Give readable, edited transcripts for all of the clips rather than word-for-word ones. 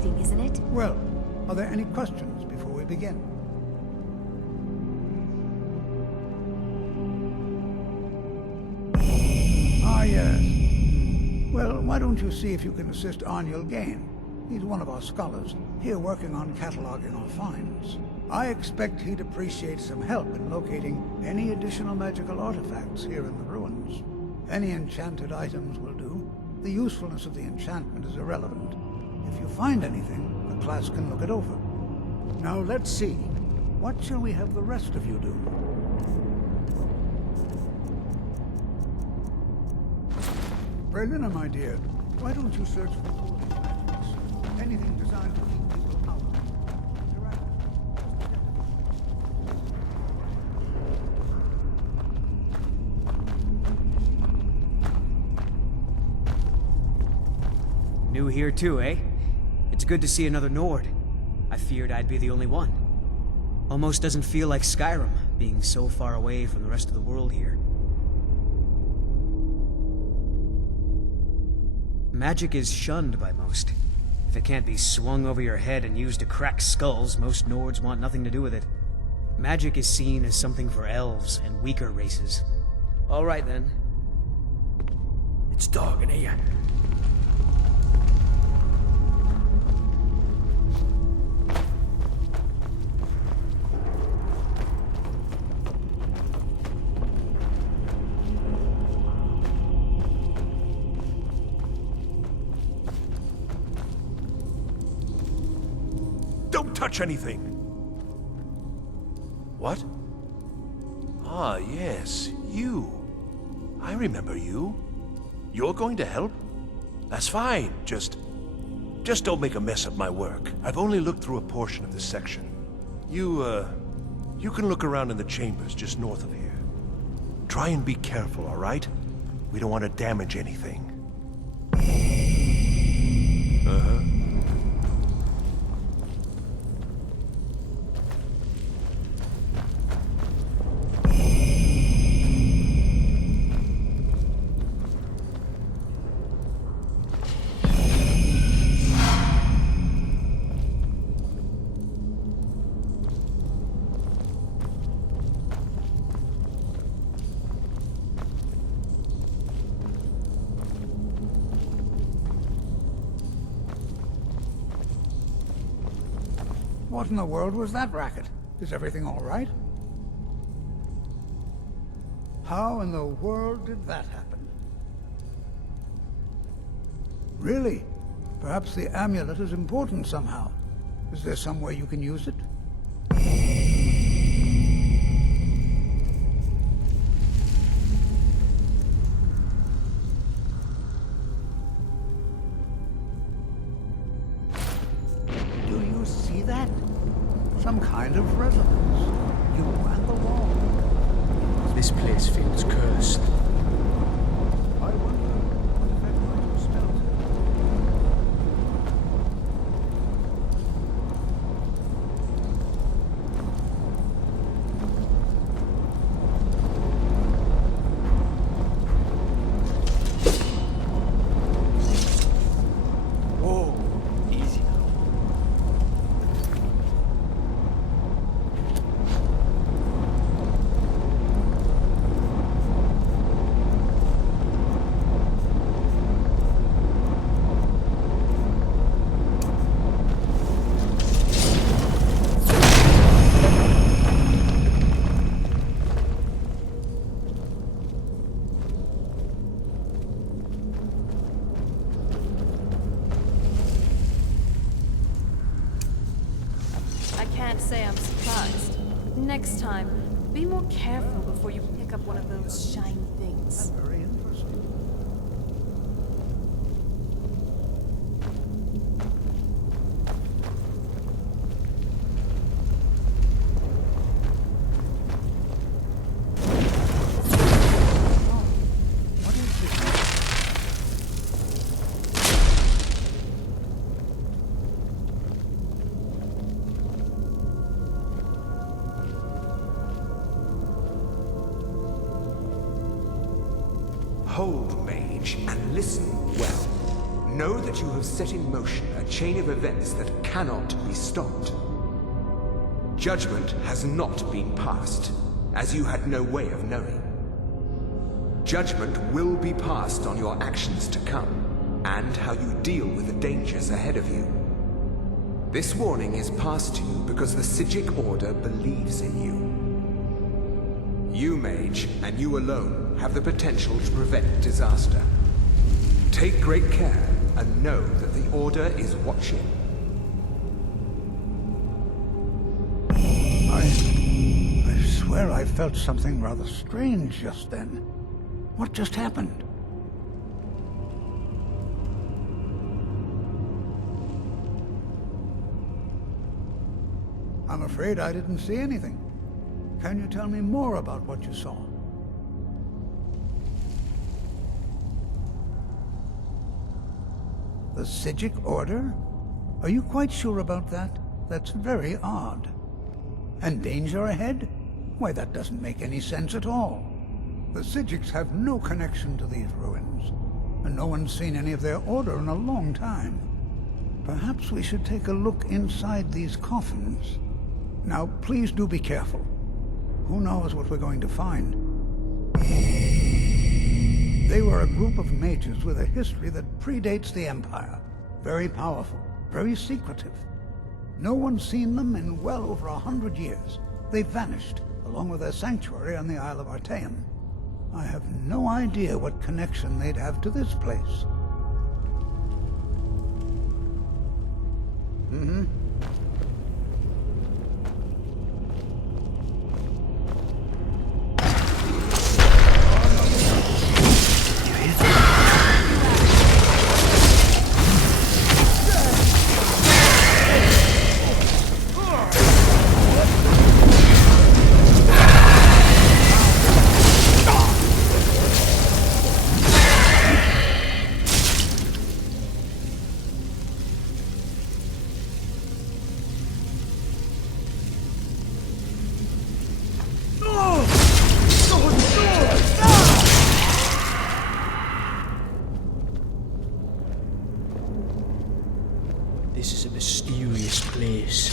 exciting, isn't it? Well, are there any questions before we begin? Ah, yes. Well, why don't you see if you can assist Arniel Gain? He's one of our scholars, here working on cataloging our finds. I expect he'd appreciate some help in locating any additional magical artifacts here in the ruins. Any enchanted items will do. The usefulness of the enchantment is irrelevant. If you find anything, the class can look it over. Now let's see. What shall we have the rest of you do? Brelina, my dear, why don't you search for holy magics? Anything designed to keep people out. New here too, eh? It's good to see another Nord. I feared I'd be the only one. Almost doesn't feel like Skyrim, being so far away from the rest of the world here. Magic is shunned by most. If it can't be swung over your head and used to crack skulls, most Nords want nothing to do with it. Magic is seen as something for elves and weaker races. All right then. It's dark in here. Don't touch anything! What? Ah, yes, you. I remember you. You're going to help? That's fine, just don't make a mess of my work. I've only looked through a portion of this section. You can look around in the chambers just north of here. Try and be careful, all right? We don't want to damage anything. Uh-huh. What in the world was that racket? Is everything all right? How in the world did that happen? Really? Perhaps the amulet is important somehow. Is there some way you can use it? Do you see that? Some kind of resonance. You and the wall. This place feels cursed. I wonder if that might have spelled it. Whoa, easy now. I can't say I'm surprised. Next time, be more careful before you pick up one of those shiny things. Very interesting. What is this? Hold, mage, and listen well. know that you have set in motion a chain of events that cannot be stopped. Judgment has not been passed, as you had no way of knowing. Judgment will be passed on your actions to come, and how you deal with the dangers ahead of you. This warning is passed to you because the Psijic Order believes in you. You, Mage, and you alone, have the potential to prevent disaster. Take great care, and know that the Order is watching. I swear I felt something rather strange just then. What just happened? I'm afraid I didn't see anything. Can you tell me more about what you saw? The Psijic Order? Are you quite sure about that? That's very odd. And danger ahead? Why, that doesn't make any sense at all. The Psijics have no connection to these ruins, and no one's seen any of their order in a long time. Perhaps we should take a look inside these coffins. Now, please do be careful. Who knows what we're going to find? They were a group of mages with a history that predates the Empire. Very powerful, very secretive. No one's seen them in well over 100 years. They vanished, along with their sanctuary on the Isle of Artaeum. I have no idea what connection they'd have to this place. This is a mysterious place.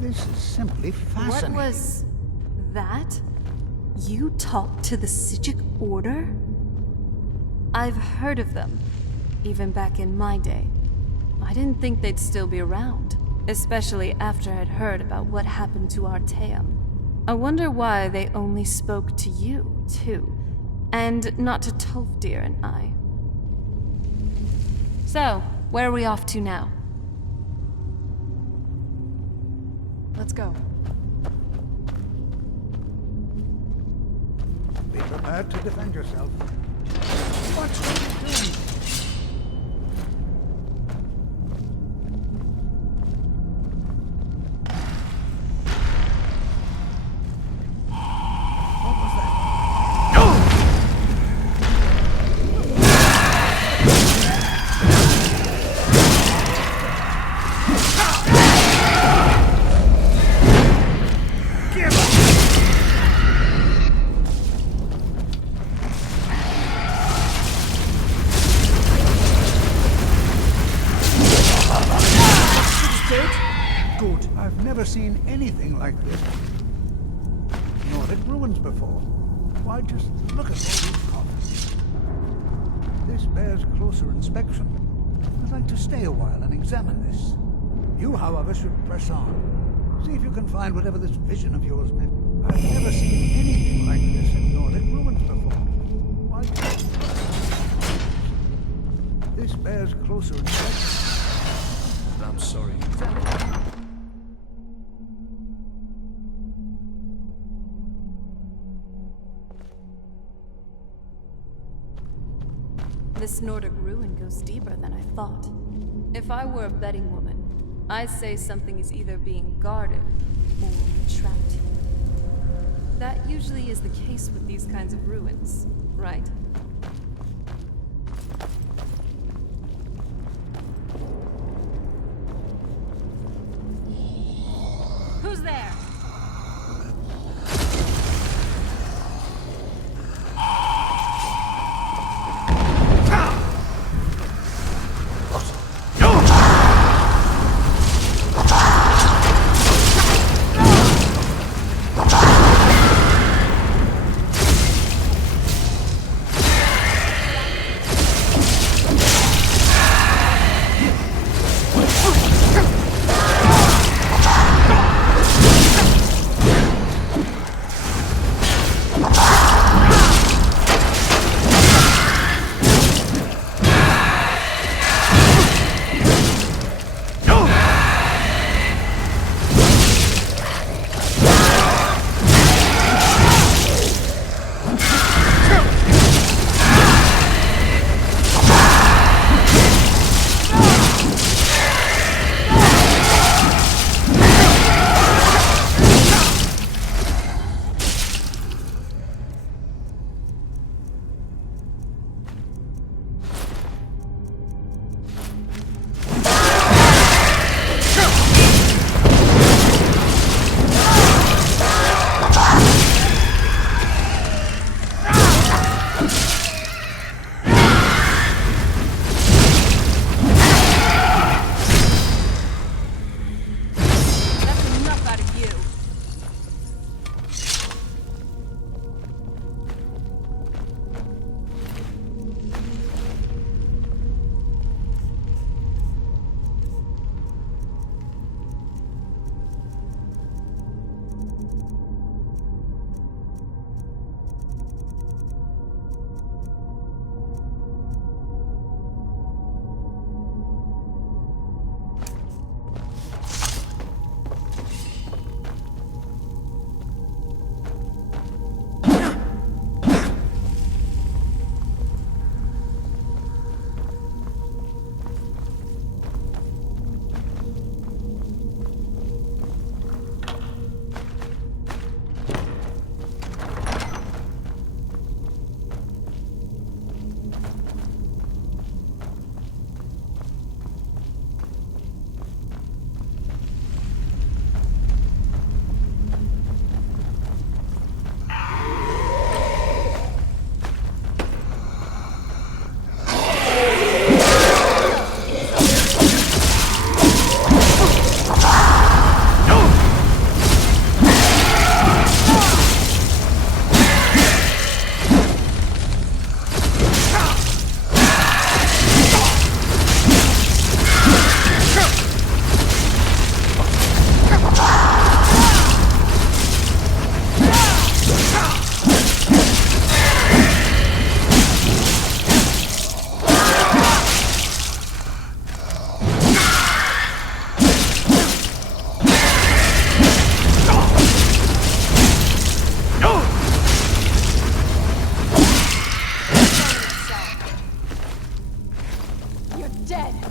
This is simply fascinating. What was that? You talked to the Psijic Order? I've heard of them, even back in my day. I didn't think they'd still be around, especially after I'd heard about what happened to Artaeum. I wonder why they only spoke to you, too, and not to Tolfdir and I. So, where are we off to now? Let's go. Be prepared to defend yourself. What are you doing? What was that? Good. I've never seen anything like this. Nordic ruins before. Why, just look at all these coffins. This bears closer inspection. I'd like to stay a while and examine this. You, however, should press on. See if you can find whatever this vision of yours meant. I've never seen anything like this in Nordic ruins before. Why? This bears closer inspection. I'm sorry. This Nordic ruin goes deeper than I thought. If I were a betting woman, I'd say something is either being guarded or trapped here. That usually is the case with these kinds of ruins, right? Who's there? dead.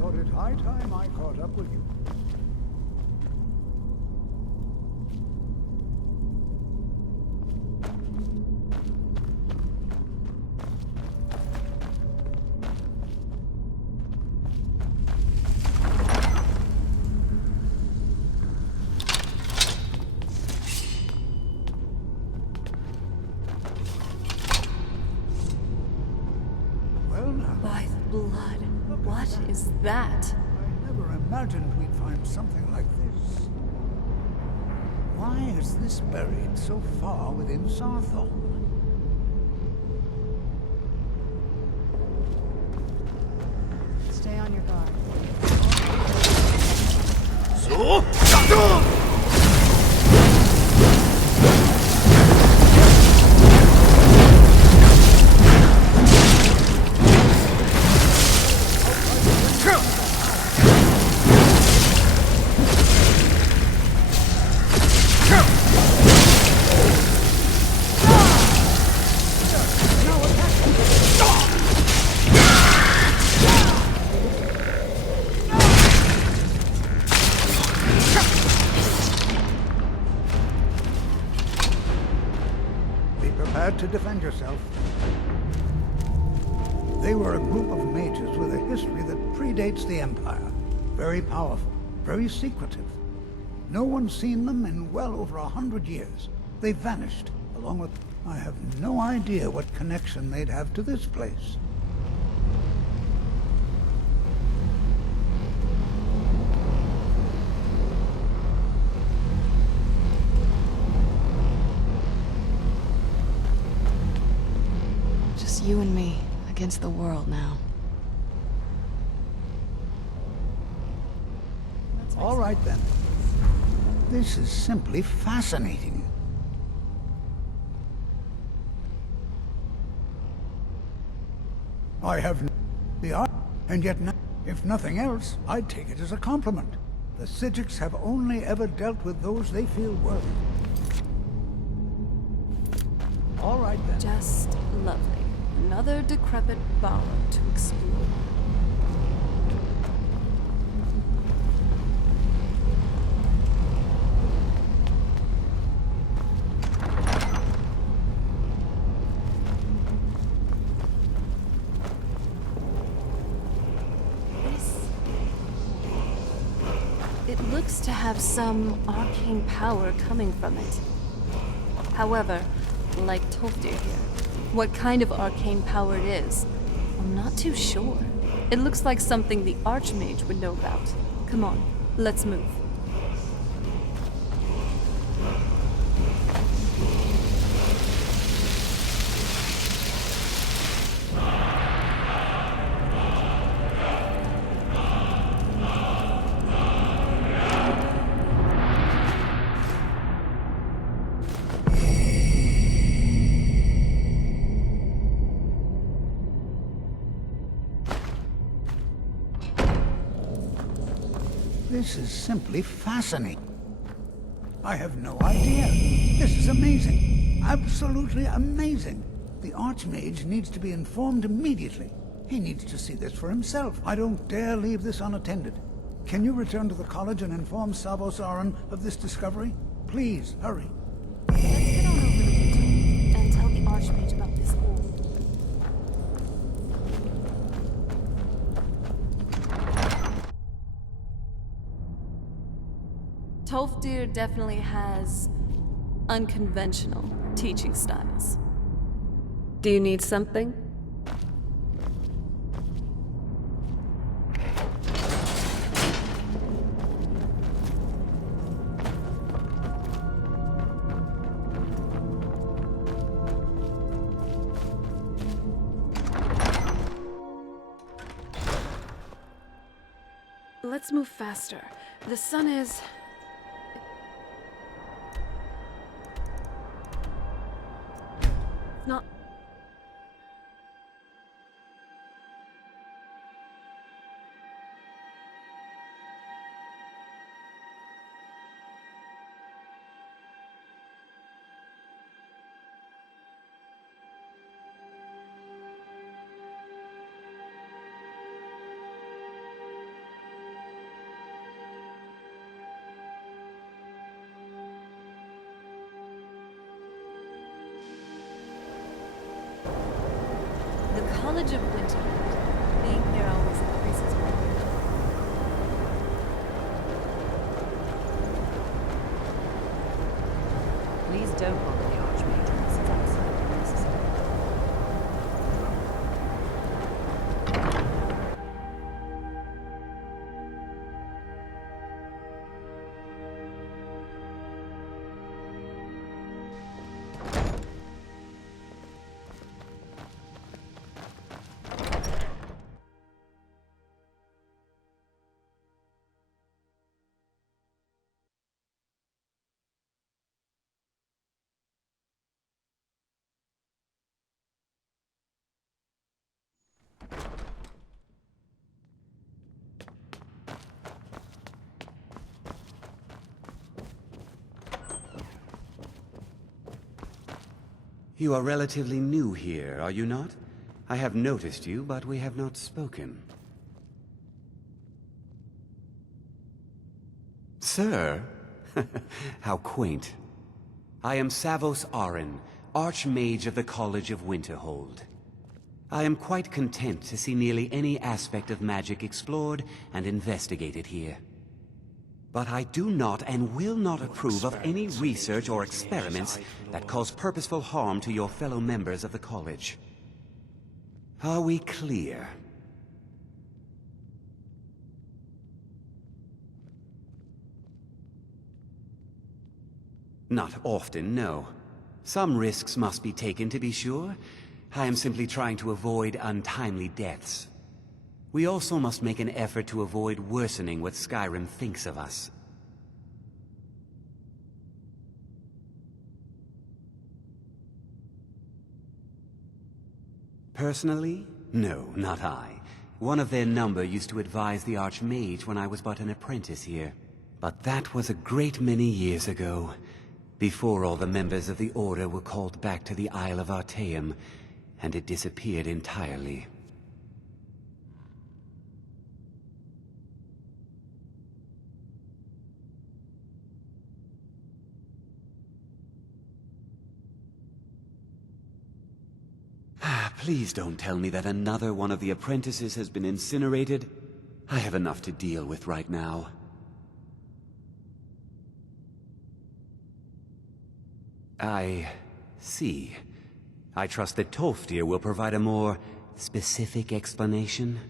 thought it high time I caught up with you. Well now, By the blood. What is that? I never imagined we'd find something like this. Why is this buried so far within Sarthorn? Stay on your guard. Be prepared to defend yourself. They were a group of mages with a history that predates the Empire. Very powerful, very secretive. No one's seen them in well over 100 years. They vanished, along with... I have no idea what connection they'd have to this place. Just you and me against the world now. All right, then. This is simply fascinating. I have the art, and yet, if nothing else, I'd take it as a compliment. The Psijics have only ever dealt with those they feel worthy. All right, then. Just lovely. Another decrepit bower to explore. It looks to have some arcane power coming from it. However, like Tolfdir here, what kind of arcane power it is, I'm not too sure. It looks like something the Archmage would know about. Come on, let's move. This is simply fascinating. I have no idea. This is amazing. Absolutely amazing. The Archmage needs to be informed immediately. He needs to see this for himself. I don't dare leave this unattended. Can you return to the college and inform Savos Aran of this discovery? Please, hurry. Let's get on over to Winter and tell the Archmage about this orb. Tolfdir definitely has unconventional teaching styles. Do you need something? Let's move faster. The sun is... not... College of Winterhold. Being here always increases my age. Please don't bother the Archmage unless it's absolutely necessary. You are relatively new here, are you not? I have noticed you, but we have not spoken. Sir? How quaint. I am Savos Aren, Archmage of the College of Winterhold. I am quite content to see nearly any aspect of magic explored and investigated here. But I do not and will not approve of any research or experiments that cause purposeful harm to your fellow members of the college. Are we clear? Not often, no. Some risks must be taken, to be sure. I am simply trying to avoid untimely deaths. We also must make an effort to avoid worsening what Skyrim thinks of us. Personally? No, not I. One of their number used to advise the Archmage when I was but an apprentice here. But that was a great many years ago, before all the members of the Order were called back to the Isle of Artaeum, and it disappeared entirely. Please don't tell me that another one of the apprentices has been incinerated. I have enough to deal with right now. I see. I trust that Tolfdir will provide a more specific explanation.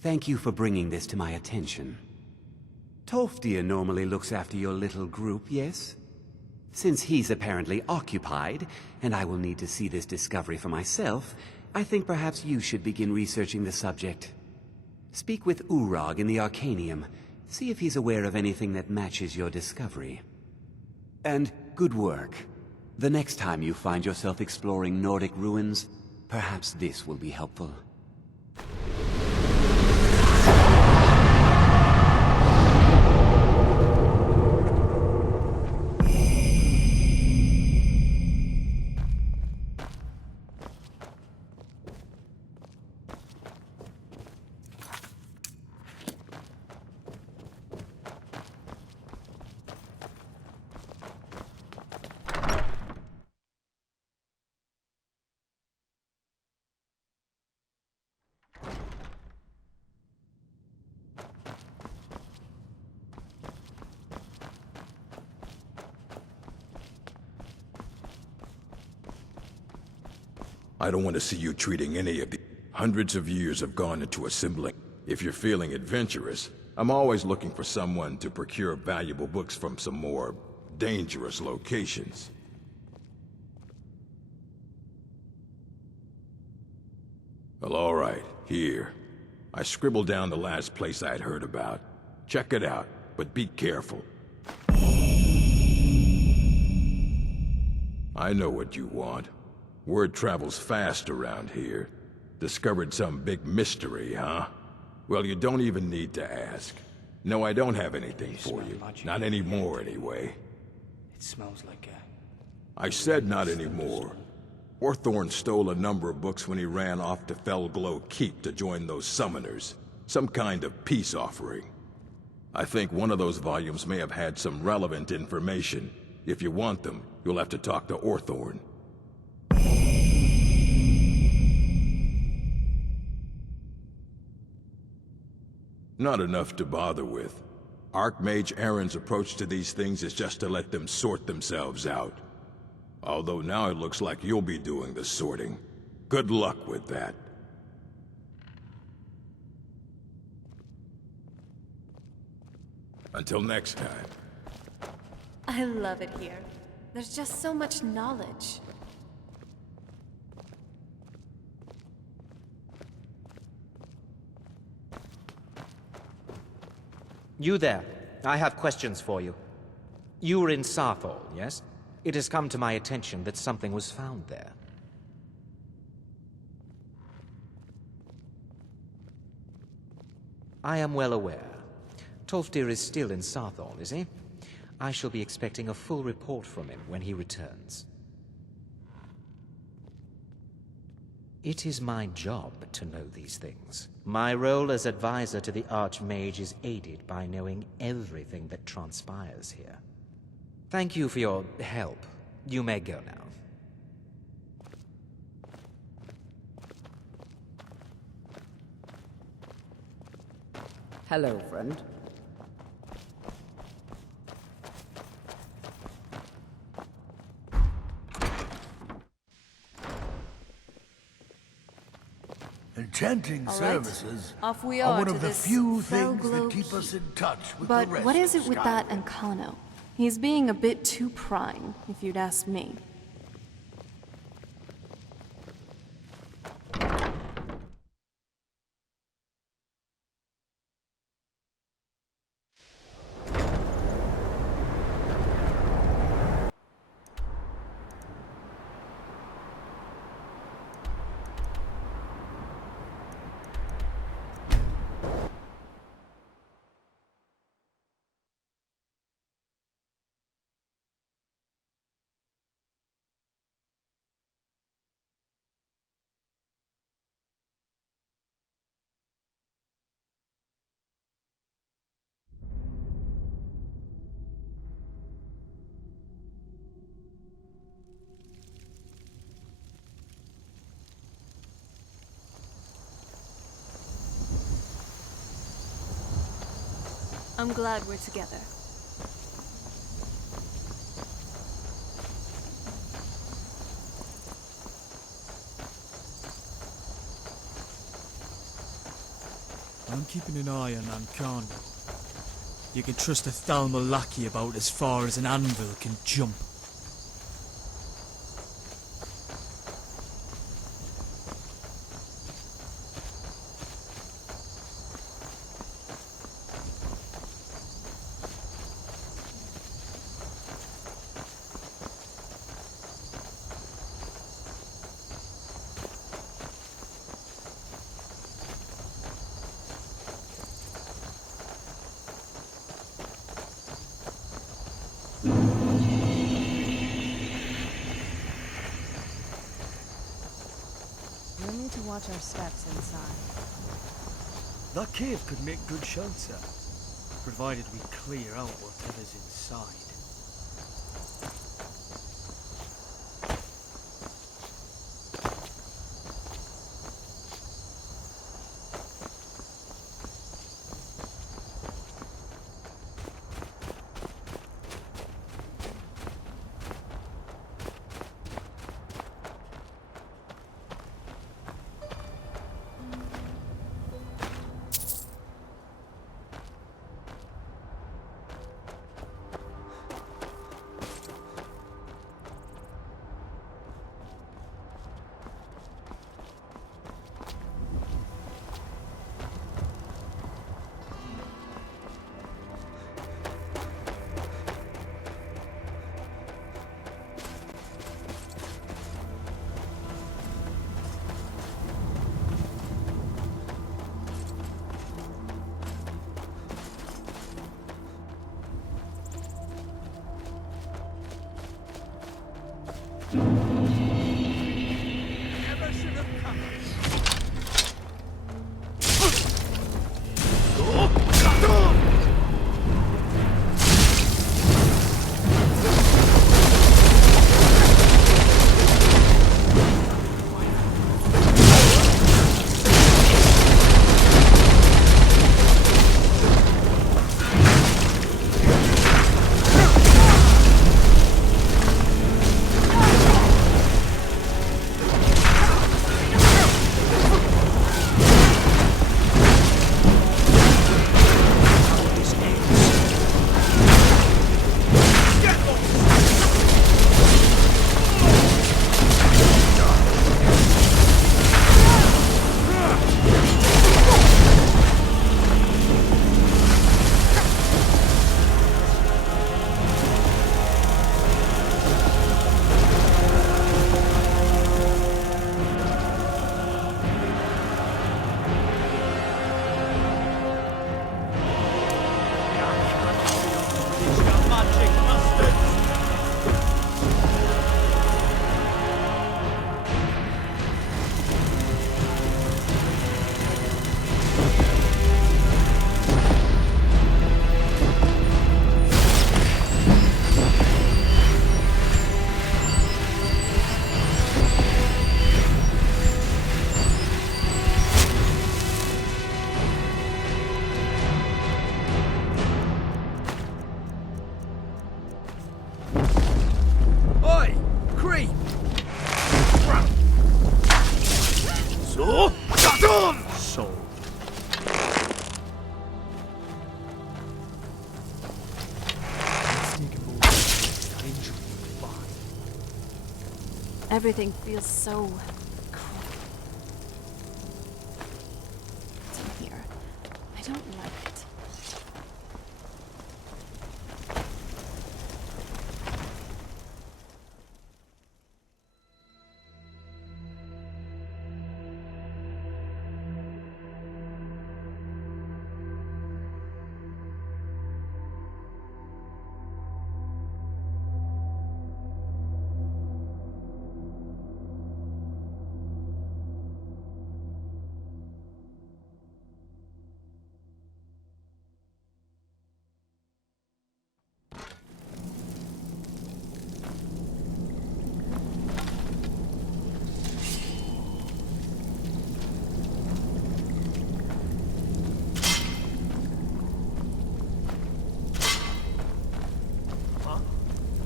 Thank you for bringing this to my attention. Tolfdir normally looks after your little group, yes? Since he's apparently occupied, and I will need to see this discovery for myself, I think perhaps you should begin researching the subject. Speak with Urag in the Arcanium. See if he's aware of anything that matches your discovery. And good work. The next time you find yourself exploring Nordic ruins, perhaps this will be helpful. I don't want to see you treating any of the hundreds of years have gone into assembling. If you're feeling adventurous, I'm always looking for someone to procure valuable books from some more dangerous locations. Well, all right, here. I scribbled down the last place I'd heard about. Check it out, but be careful. I know what you want. Word travels fast around here. Discovered some big mystery, huh? Well, you don't even need to ask. No, I don't have anything for you. Not anymore, anyway. It smells like I said not anymore. Orthorn stole a number of books when he ran off to Felglow Keep to join those summoners. Some kind of peace offering. I think one of those volumes may have had some relevant information. If you want them, you'll have to talk to Orthorn. Not enough to bother with. Archmage Aaron's approach to these things is just to let them sort themselves out. Although now it looks like you'll be doing the sorting. Good luck with that. Until next time. I love it here. There's just so much knowledge. You there. I have questions for you. You were in Saarthal, yes? It has come to my attention that something was found there. I am well aware. Tolfdir is still in Saarthal, is he? I shall be expecting a full report from him when he returns. It is my job to know these things. My role as advisor to the Archmage is aided by knowing everything that transpires here. Thank you for your help. You may go now. Hello, friend. Enchanting All right. services Off we are are one to of the this few Fel things Glow that keep us in touch with But the rest what is of it with Skyrim. that Ancano? He's being a bit too prime, if you'd ask me. I'm glad we're together. I'm keeping an eye on Ancano. You can trust a Thalmalaki about as far as an anvil can jump. We'll need to watch our steps inside. That cave could make good shelter, provided we clear out whatever's inside. Everything feels so... What's in here? I don't like it.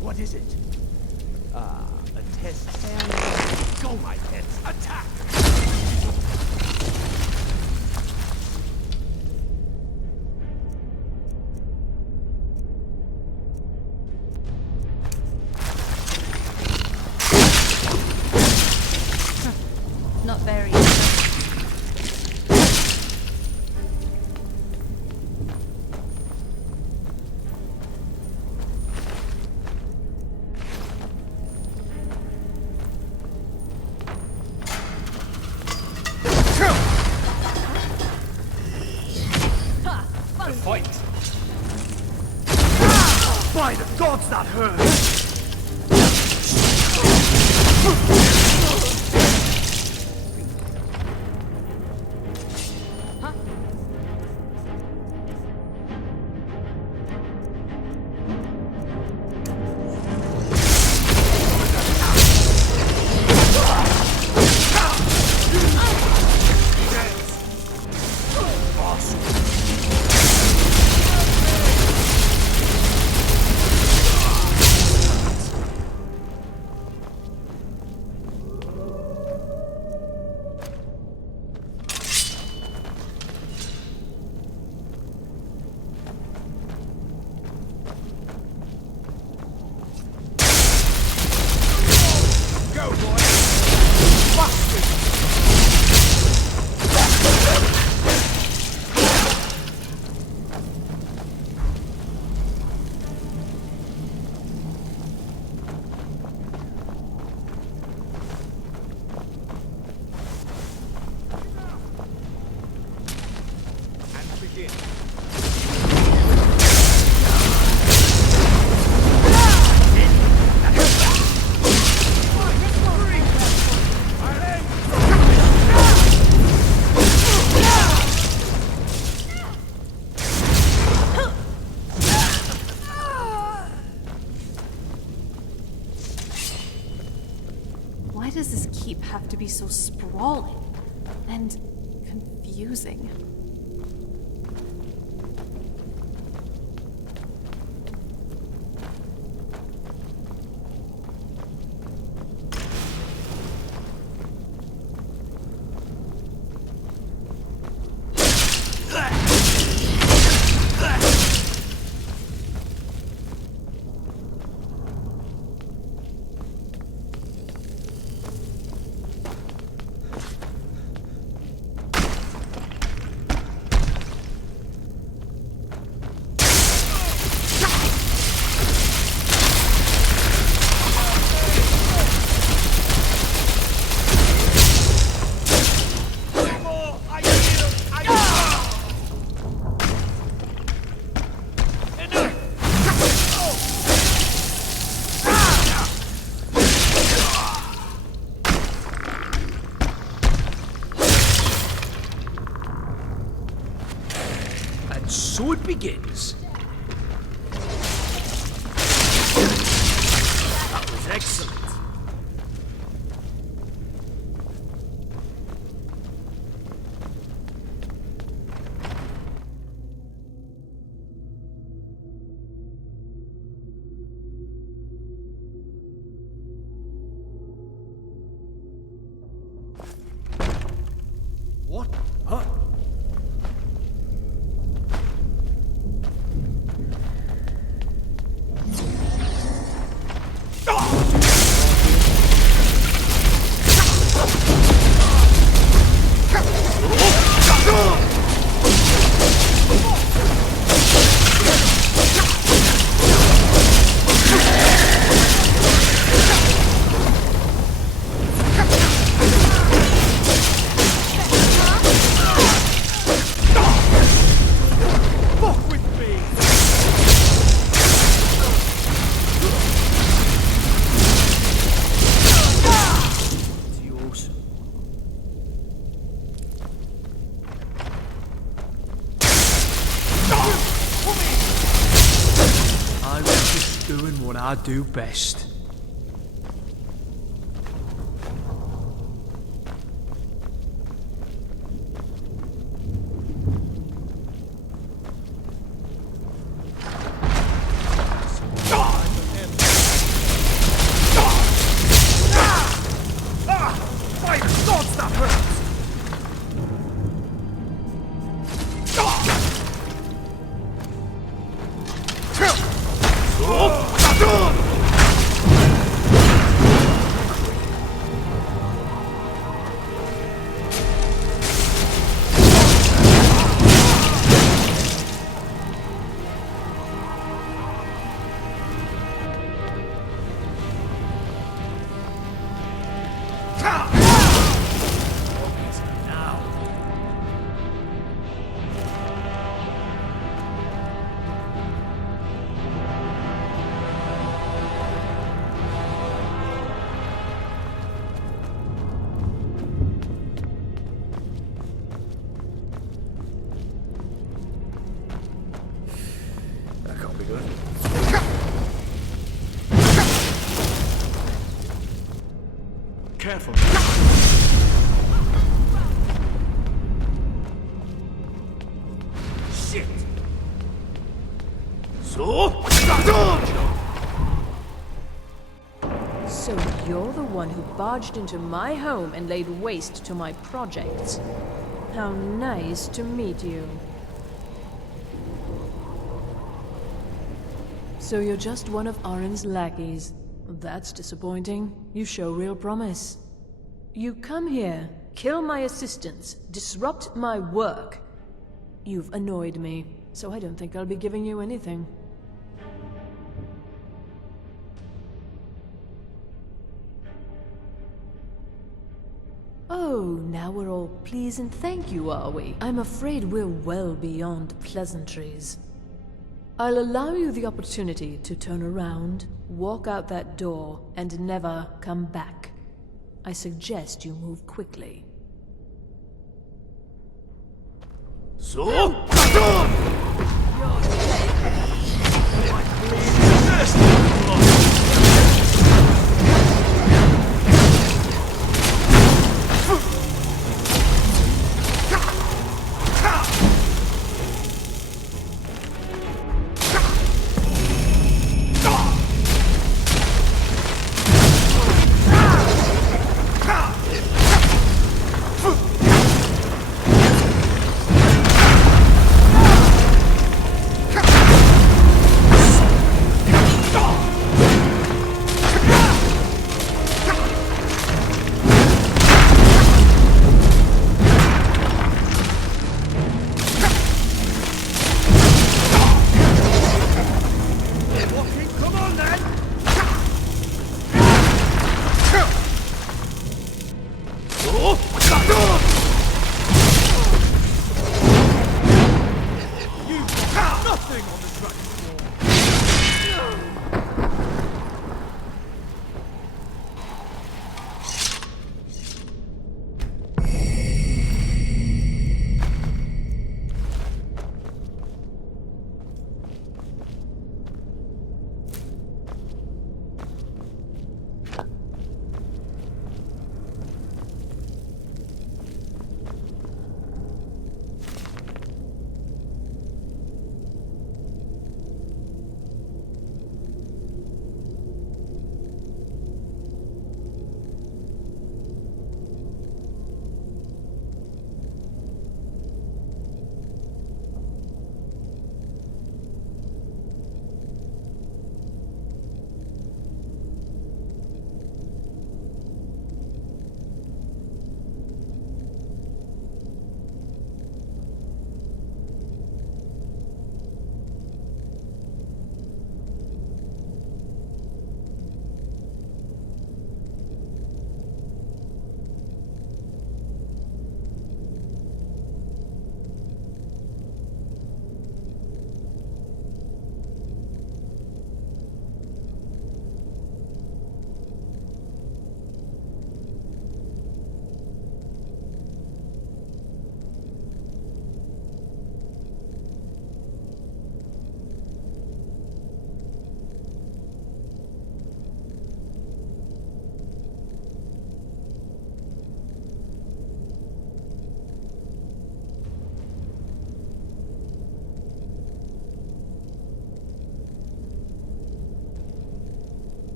What is it? A test. Go, my pets, attack! Not very. Fight! By the gods, that hurt! Why does this keep have to be so sprawling and confusing? So it begins. That was excellent. What? Huh? doing what I do best. Careful. Shit! So you're the one who barged into my home and laid waste to my projects. How nice to meet you. So you're just one of Arin's lackeys. That's disappointing. You show real promise. You come here, kill my assistants, disrupt my work. You've annoyed me, so I don't think I'll be giving you anything. Oh, now we're all please and thank you, are we? I'm afraid we're well beyond pleasantries. I'll allow you the opportunity to turn around, walk out that door, and never come back. I suggest you move quickly. So?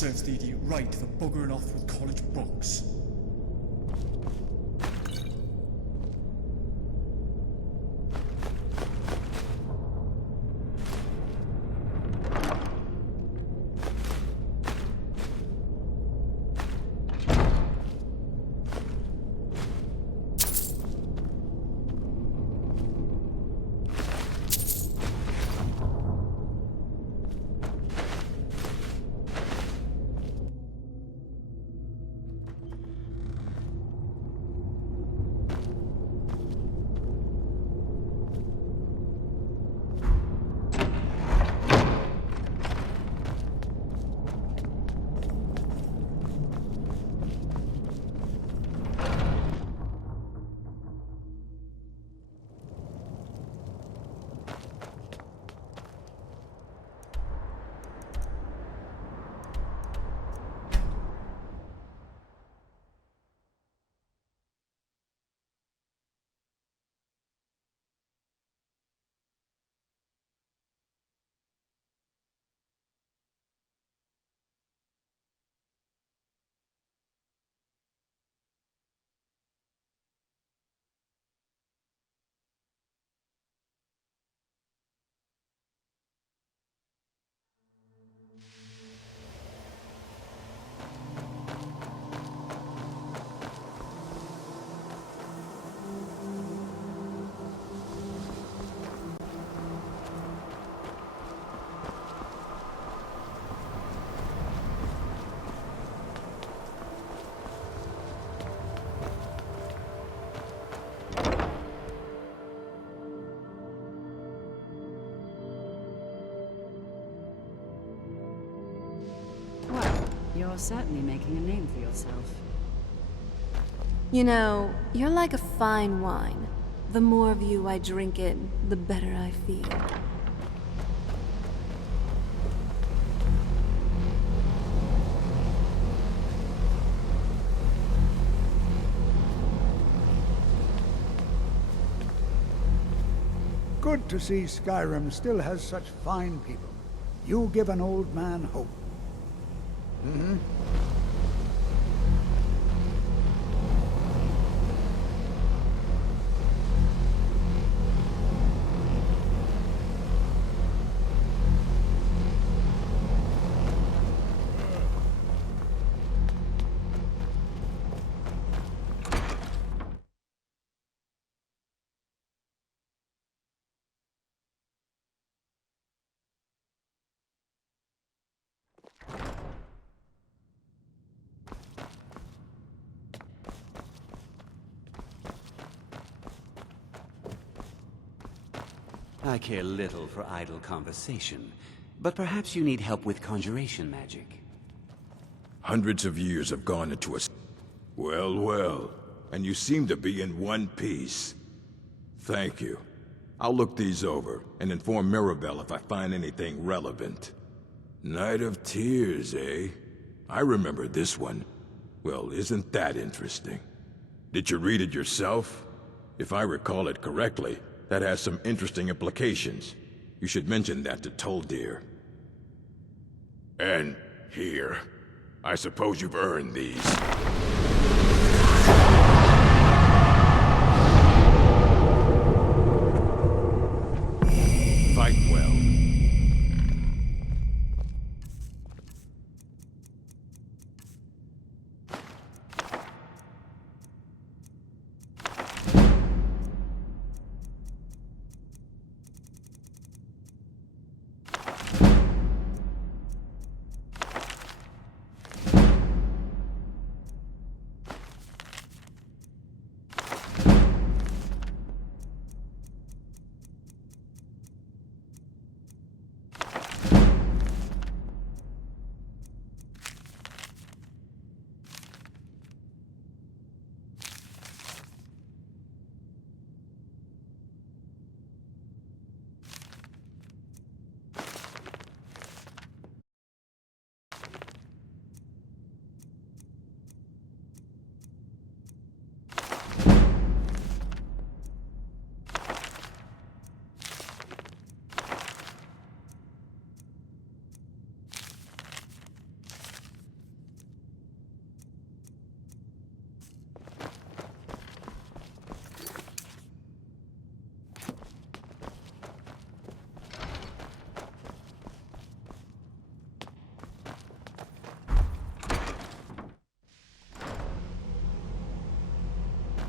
serves the idiot right for buggering off with college books. You're certainly making a name for yourself. You know, you're like a fine wine. The more of you I drink in, the better I feel. Good to see Skyrim still has such fine people. You give an old man hope. Mm-hmm. I care little for idle conversation, but perhaps you need help with conjuration magic. Hundreds of years have gone into us. Well, well, and you seem to be in one piece. Thank you. I'll look these over and inform Mirabelle if I find anything relevant. Night of Tears, eh? I remember this one. Well, isn't that interesting? Did you read it yourself? If I recall it correctly, that has some interesting implications. You should mention that to Toldir. And here, I suppose you've earned these. Fight well.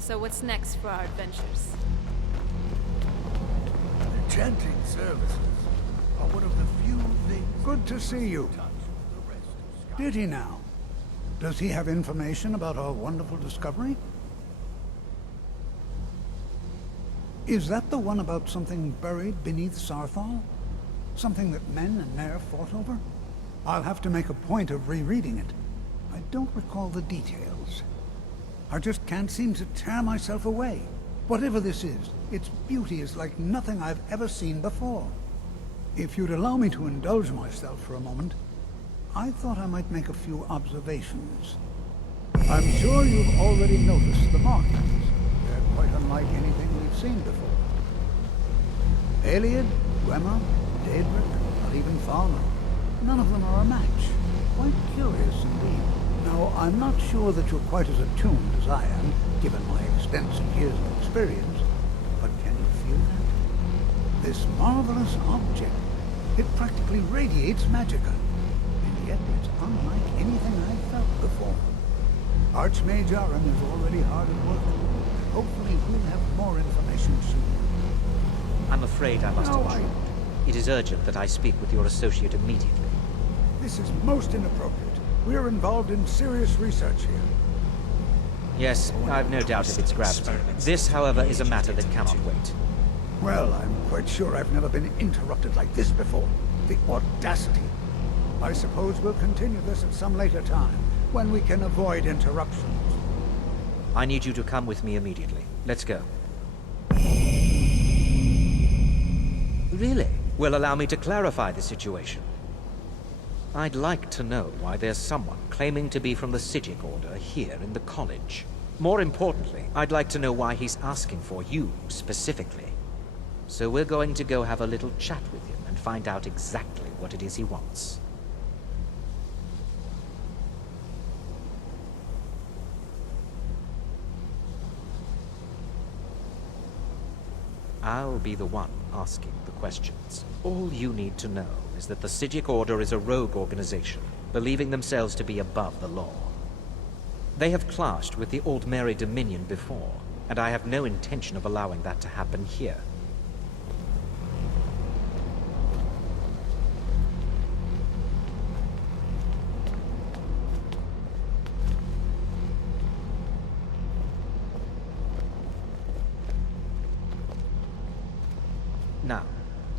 So what's next for our adventures? Enchanting services are one of the few things... Good to see you. Did he now? Does he have information about our wonderful discovery? Is that the one about something buried beneath Saarthal? Something that men and Nair fought over? I'll have to make a point of rereading it. I don't recall the details. I just can't seem to tear myself away. Whatever this is, its beauty is like nothing I've ever seen before. If you'd allow me to indulge myself for a moment, I thought I might make a few observations. I'm sure you've already noticed the markings. They're quite unlike anything we've seen before. Ayleid, Dwemer, Daedric, not even Falmer. None of them are a match. Quite curious indeed. Now, I'm not sure that you're quite as attuned as I am, given my extensive years of experience, but can you feel that? This marvelous object, it practically radiates magicka, and yet it's unlike anything I've felt before. Archmage Aram is already hard at work. Hopefully we'll have more information soon. I'm afraid I must intrude. It is urgent that I speak with your associate immediately. This is most inappropriate. We're involved in serious research here. Yes, I've no doubt of its gravity. This, however, is a matter that cannot wait. Well, I'm quite sure I've never been interrupted like this before. The audacity. I suppose we'll continue this at some later time, when we can avoid interruptions. I need you to come with me immediately. Let's go. Really? Well, allow me to clarify the situation. I'd like to know why there's someone claiming to be from the Psijic Order here in the college. More importantly, I'd like to know why he's asking for you, specifically. So we're going to go have a little chat with him and find out exactly what it is he wants. I'll be the one asking the questions. All you need to know is that the Psijic Order is a rogue organization, believing themselves to be above the law. They have clashed with the Aldmeri Dominion before, and I have no intention of allowing that to happen here. Now,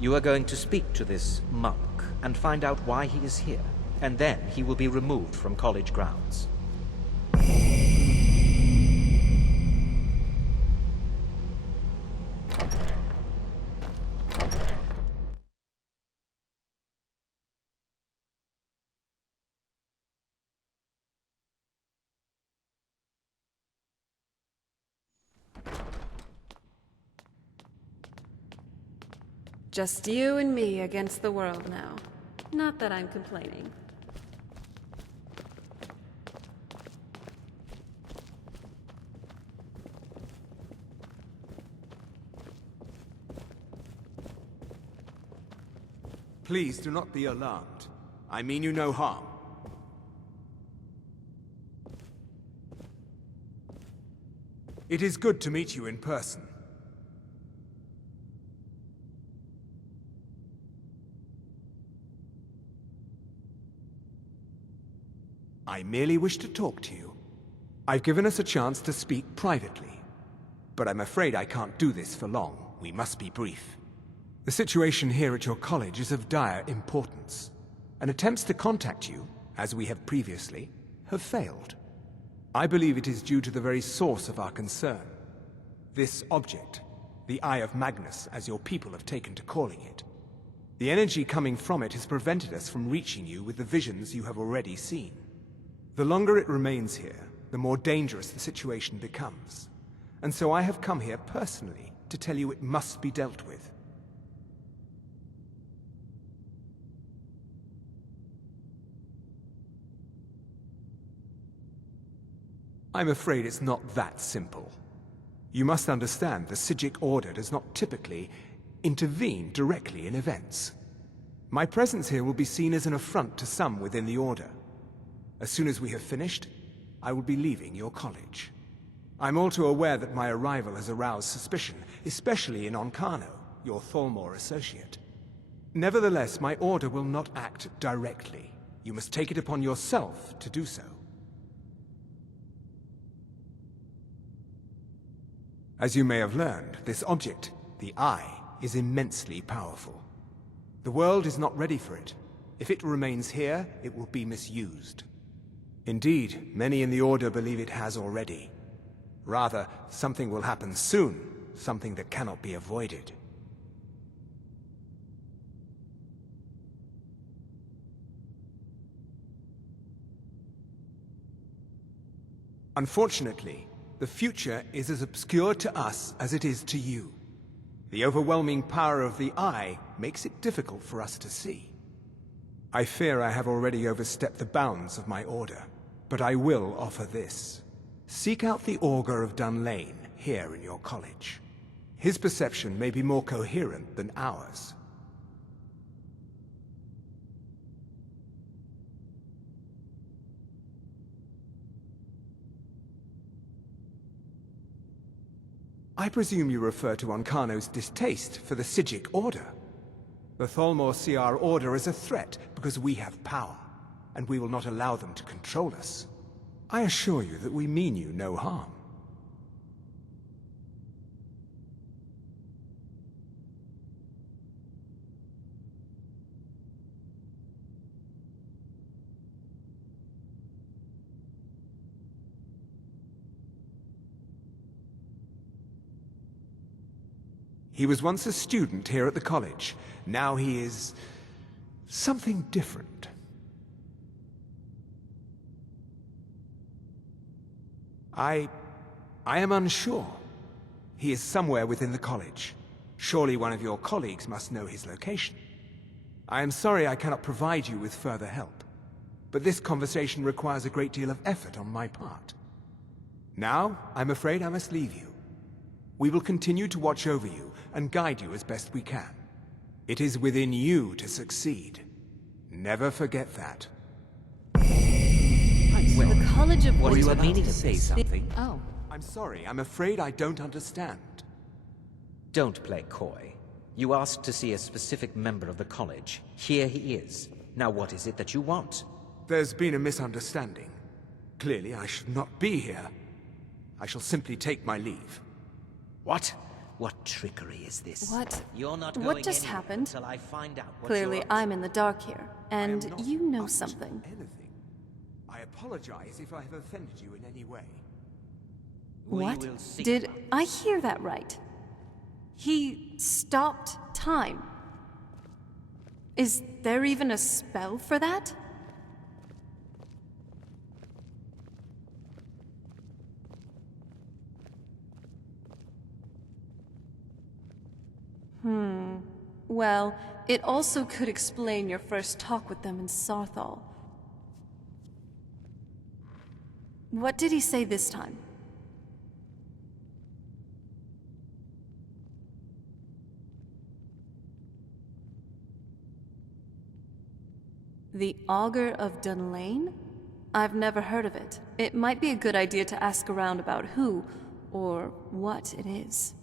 you are going to speak to this monk and find out why he is here, and then he will be removed from college grounds. Just you and me against the world now. Not that I'm complaining. Please do not be alarmed. I mean you no harm. It is good to meet you in person. I merely wish to talk to you. I've given us a chance to speak privately, but I'm afraid I can't do this for long. We must be brief. The situation here at your college is of dire importance, and attempts to contact you, as we have previously, have failed. I believe it is due to the very source of our concern. This object, the Eye of Magnus, as your people have taken to calling it. The energy coming from it has prevented us from reaching you with the visions you have already seen. The longer it remains here, the more dangerous the situation becomes. And so I have come here personally to tell you it must be dealt with. I'm afraid it's not that simple. You must understand the Psijic Order does not typically intervene directly in events. My presence here will be seen as an affront to some within the Order. As soon as we have finished, I will be leaving your college. I'm all too aware that my arrival has aroused suspicion, especially in Onkano, your Thalmor associate. Nevertheless, my order will not act directly. You must take it upon yourself to do so. As you may have learned, this object, the Eye, is immensely powerful. The world is not ready for it. If it remains here, it will be misused. Indeed, many in the Order believe it has already. Rather, something will happen soon, something that cannot be avoided. Unfortunately, the future is as obscure to us as it is to you. The overwhelming power of the Eye makes it difficult for us to see. I fear I have already overstepped the bounds of my order, but I will offer this. Seek out the Augur of Dunlane here in your college. His perception may be more coherent than ours. I presume you refer to Onkano's distaste for the Psijic Order. The Thalmor see our order as a threat because we have power, and we will not allow them to control us. I assure you that we mean you no harm. He was once a student here at the college. Now he is something different. I am unsure. He is somewhere within the college. Surely one of your colleagues must know his location. I am sorry I cannot provide you with further help, but this conversation requires a great deal of effort on my part. Now, I'm afraid I must leave you. We will continue to watch over you and guide you as best we can. It is within you to succeed. Never forget that. The College of Were you Wisdom. meaning to say something? Oh. I'm sorry, I'm afraid I don't understand. Don't play coy. You asked to see a specific member of the college. Here he is. Now what is it that you want? There's been a misunderstanding. Clearly, I should not be here. I shall simply take my leave. What? What trickery is this? What? You're not What going just anywhere happened? until I find out what Clearly, you're up I'm in the dark here, and not you know up to something. Anything. I apologize if I have offended you in any way. We What? will see Did about I hear that right? He stopped time. Is there even a spell for that? Well, it also could explain your first talk with them in Sarthal. What did he say this time? The Augur of Dunlane? I've never heard of it. It might be a good idea to ask around about who or what it is.